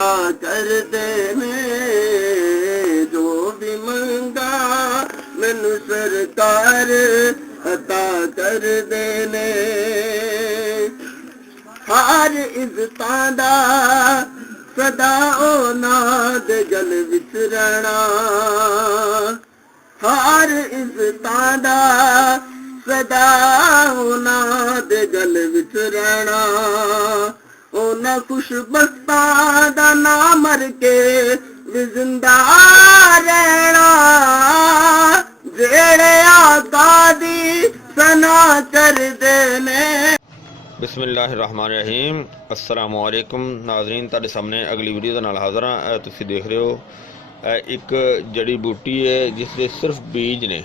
कर देने जो भी मंगा मैनू सरकार अता कर देने हर इज्जतां दा सदा ओनां दे गल विच रहना हर इज्जतां दा सदा ओनां दे गल विच रहना ओना खुशबख्तां दा नाम मर के भी जिंदा रहना जेड़े आका दी सना कर देने। बिस्मिल्लाहिर्रहमानिर्रहीम अस्सलामुअलैकुम नाज़रीन, तुहाडे सामने अगली वीडियो दे नाल हाज़र हां। तुसीं देख रहे हो एक जड़ी बूटी है जिस दे सिर्फ बीज ने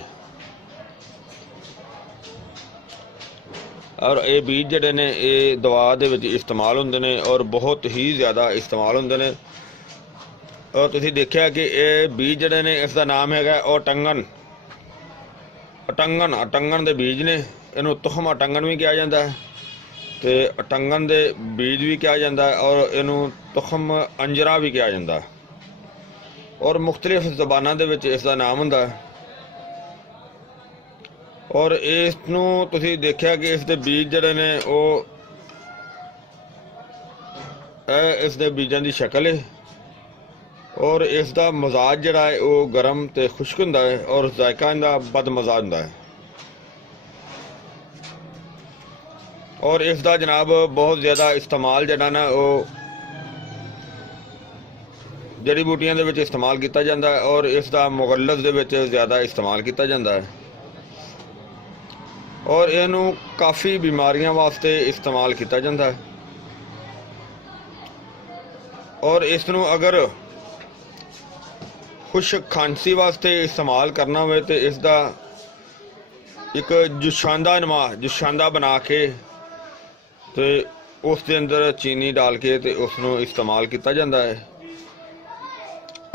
और ये बीज जड़े ने ये दवा दे विच इस्तेमाल होंदे ने और बहुत ही ज़्यादा इस्तेमाल होंदे ने। और तुसीं देखिया कि ये बीज जड़े ने इसका नाम है अटंगन अटंगन अटंगन दे बीज ने। इनू तुखम अटंगन भी कहा जाता है तो अटंगन दे बीज भी कहा जाता है और इनू तुखम अंजरा भी कहा जाता है और मुख्तलिफ ज़बानां दे विच इसका नाम हुंदा है। और इसनू तुसीं देखिया कि इसके बीज जड़े ने वो इसके बीजां दी शक्ल है और इसका मजाज जड़ा है वो गर्म ते खुश्क हुंदा है और जायका इहदा बदमज़ा हुंदा है। और इसका जनाब बहुत ज़्यादा इस्तेमाल जड़ा ना वो जड़ी बूटियां दे विच इस्तेमाल किया जाता है और इसका मुगल्लज़ दे विच ज़्यादा इस्तेमाल किया जाता है और इनू काफ़ी बीमारियां वास्ते इस्तेमाल किया जाता है। और इसनू अगर खुश्क खांसी वास्ते इस्तेमाल करना हो तो इसका एक जुशांदा बना के तो उसके अंदर चीनी डाल के तो उसनू इस्तेमाल किया जाता है।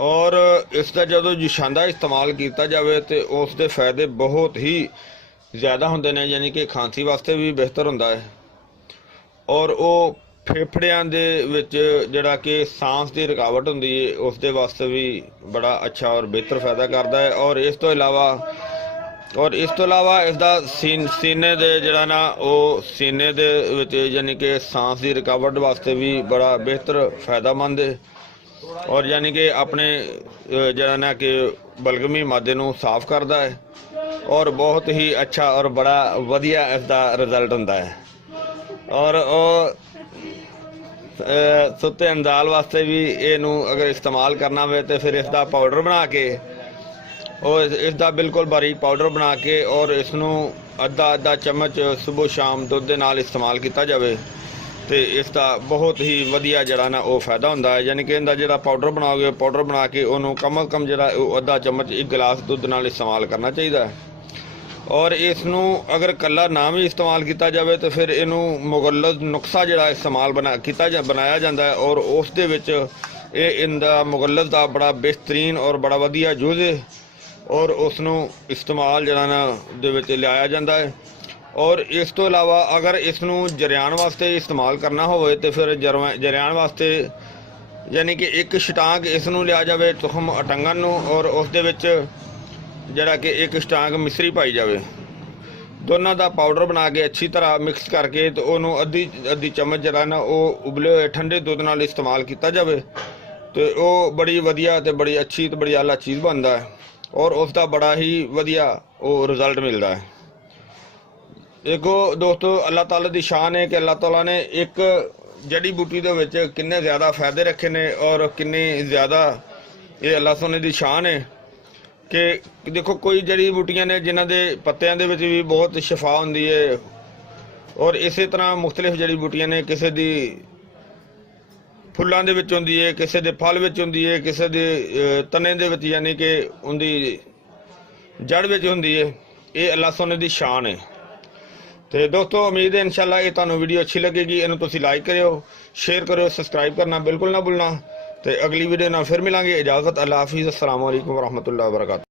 और इसका जो जुशांदा इस्तेमाल किया जाए तो उसके फायदे बहुत ही ज़्यादा होंदे ने, यानी कि खांसी वास्ते भी बेहतर होंदा है और वो फेफड़ियां दे विच जिहड़ा कि सांस की रुकावट होंदी है उसके वास्ते भी बड़ा अच्छा और बेहतर फायदा करता है। और इस तो इलावा इसका सीने दे जिहड़ा ना वो सीने दे विच यानी कि सांस की रुकावट वास्ते भी बड़ा बेहतर फायदामंद है और यानी कि अपने जिहड़ा ना कि बलगमी मादे नूं साफ करता है और बहुत ही अच्छा और बड़ा वधिया इसका रिजल्ट होंदा है। और सुते अंदाल वास्ते भी इनू अगर इस्तेमाल करना हो तो फिर इसका पाउडर बना के और इसका बिल्कुल बारीक पाउडर बना के और इसनू अद्धा चम्मच सुबह शाम दुध दे नाल इस्तेमाल किया जाए तो इसका बहुत ही वधिया जड़ा ना वो फायदा होंदा है। यानी कि इनका जो पाउडर बनाओगे पाउडर बना के उन्होंने कम अज कम जरा अद्धा चम्मच एक गिलास दुध नाल इस्तेमाल करना चाहिए। और इसनू अगर कला ना भी इस्तेमाल किया जाए तो फिर इनू मुगल्लज़ नुस्खा जड़ा इस्तेमाल बनाया जाता है और उस दे विच इनका मुगल्लज़ का बड़ा बेहतरीन और बड़ा वधिया जुज़ है और उसनू इस्तेमाल जड़ा ना दे विच लिया जाता है। और इस तो इलावा अगर इसनू जरियान वास्ते इस्तेमाल करना हो तो फिर जरियान वास्ते यानी कि एक छटांक इसनू लिया जाए तुखम अटंगन नू और उस दे विच जड़ा कि एक छटांक मिश्री पाई जाए, दोनों का पाउडर बना के अच्छी तरह मिक्स करके तो उन्होंने अद्धी चम्मच जरा ना वो उबले हुए ठंडे दुध नाल इस्तेमाल किया जाए तो वो बड़ी वधिया तो बड़ी अच्छी तो बड़ी आला चीज़ बनता है और उसका बड़ा ही वधिया वो रिजल्ट मिलता है। देखो दोस्तों, अल्लाह ताला की शान है कि अल्लाह ताला ने एक जड़ी बूटी दे विच किन्ने ज़्यादा फायदे रखे ने और किन्नी ज़्यादा ये अल्लाह सोने की शान है कि देखो कोई जड़ी बूटियां ने जिन्हां दे पत्तियां दे विच भी बहुत शफा होंदी है और इस तरह मुख्तलिफ जड़ी बूटियां ने किसी दी फुल्लां दे विच होंदी है, किसी दे फल विच होंदी है, किसी दे तने दे विच यानी कि उनदी जड़ विच होंदी है। ये अल्लाह सोने की शान है। तो दोस्तों उम्मीद है इंशाल्लाह ये तुहानू वीडियो अच्छी लगेगी। इन्हू तुसीं लाइक करियो, शेयर करियो, सबसक्राइब करना बिल्कुल ना भूलना। तो अगली वीडियो ना फिर मिलांगे। इजाज़त, अल्लाह हाफिज़, अस्सलाम वालेकुम वरहमतुल्लाहि वबरकातुहू।